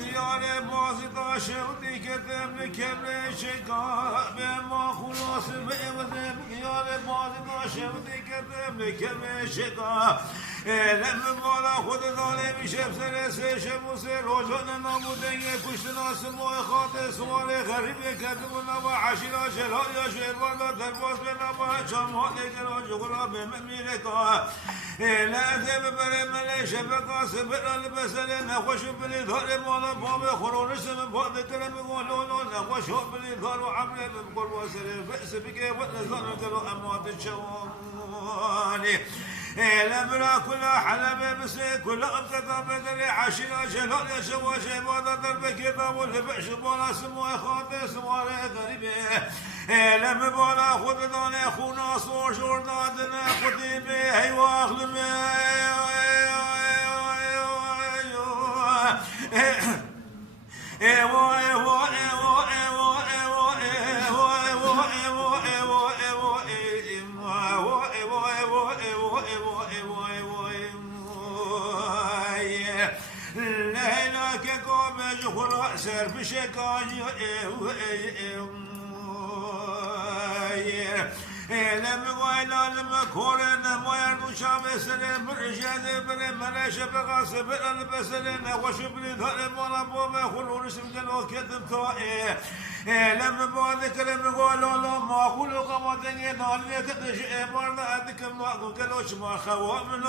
بديار بازي طاشوتي كتب لكبر شقا بما خلاص بإبزي بديار بازي طاشوتي كتب لكبر شقا لما بالا خود ظالم شب سر سشب و سر روزان نامودنگه کشتنا سموی خاطر سوال غریب کتبونا و عشیرا جلال یا شیروالا درباز بنا چامات گرا جغلا به میرکا لعده ببره مله شبکا سبرا لبسله نخوش بلی دار مالا باب خورونش من باد کرم گولونو نخوش بلی دار و عمله بکر و سره بس بگه و نزان کرو امات شوانی لمرا كل حلب بس كل أبقى بدري عشرة جلال يا شواش عبادة درب كتاب والبعش بولا سموه خاطر سموه غريبة لم بولا خود دانه خونا صور جردادنا خطيبه هي واخلمه خلا سر بشكاي لما ويلا لما كورنا ما يرضو شام سلام برجاد بر ملاش بقى سبر البسلنا وشبل ذل مولا بوما خلون اسم جلو كتم طائي لما بعد كلام قالوا لا ما قولوا كما دنيا نال كدش برنا عندك ما قالوش ما خوا من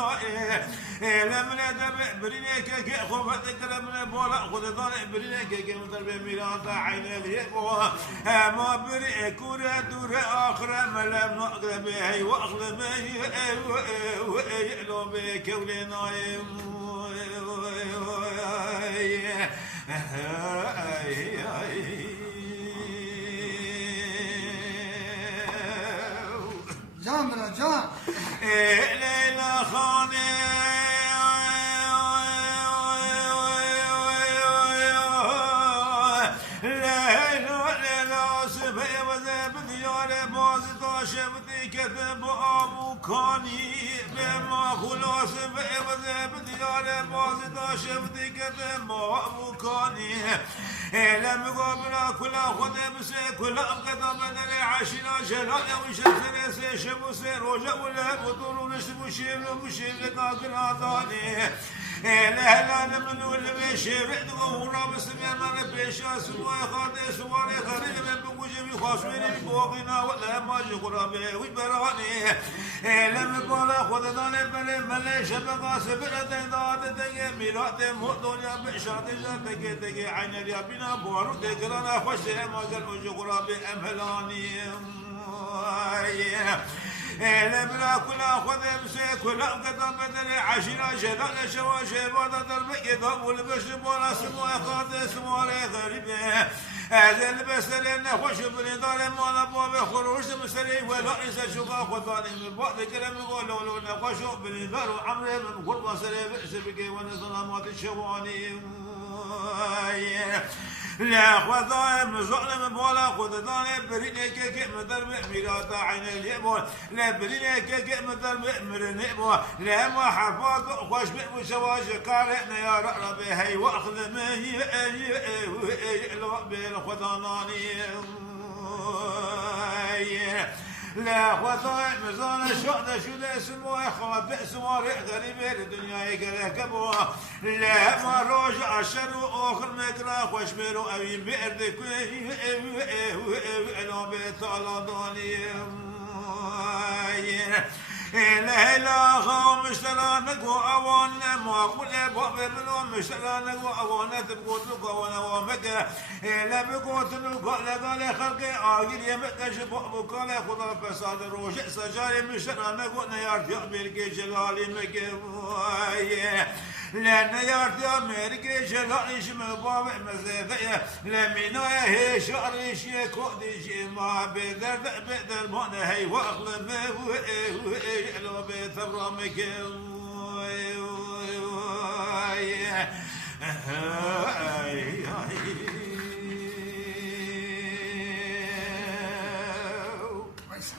لما ندم برينك كي خو كلام بولا خد ضل برينك كي مدرب ميراث عين اليبو ما بري كورة دور آخر ملام نقرب هي واغلب هي لو بكون نايم جان جان ليلى خاني شفتي كذب أبو كاني بما خلاص بإبزة بديار بازدا شفتي كذب أبو كاني لم قبل كل خد بس كل أبقى بدر عشرة جلال وشسر سيشب سير وجب له بدور ونشب شيل وشيل لكاكر هذاني لا لا من ولا بشير دغورا بس ما بيشا سوا خاطر سوا خريج من بوجي خاصين بوغنا ولا ما جغرا به وبراني لم بالا خد دان بل مل شبقا سبر داد دغ ميلاد مدنيا بشات جات دغ عين يا بنا بورو دغنا خوش ما قال جغرا به امهلاني لبلا كل خذ بس كل قدم بدل عشرة جلال شواش بعد درب كتاب والبش بولا سمو خاطر سمو غريبة هذا البس لنا خوش بنضال ما نبغى بخروج مسلي ولا إنسى شوفا خذاني من بعد كلام يقولوا لو نخوش بنضال وعمره من قرب مسلي بس بكي ونظلمات الشواني لا خذايم ظلم بولا خذاني برينك كي مدرب ميراث عين اليبول لا برينك كي مدرب مرنيبو لا ما حفاظ خوش بشواج قارئنا يا ربي هي واخذ ما هي لو بالخذاناني لا خذاي مزان شهد شو اسمه خاطئ سوار غريب الدنيا يكركبوا لا ما روج عشر واخر مقرا خوش بيرو ابي بيردك انا بيت على ضاني لا لا غام مشترانك وأوان ما أقول باب منهم مشترانك وأوان تبقوت لك وأنا ومك لا بقوت لك لا قال خلقي آخر يمك شباب قال خدا فساد روش سجاري مشترانك وأنا يارتي أمريك جلالي مك لأن يارتي أمريك جلالي شم باب مزيدية لمنايا هي شعري شي كودي شي ما بدر ما هي وأغلب لو بتبرمك كويس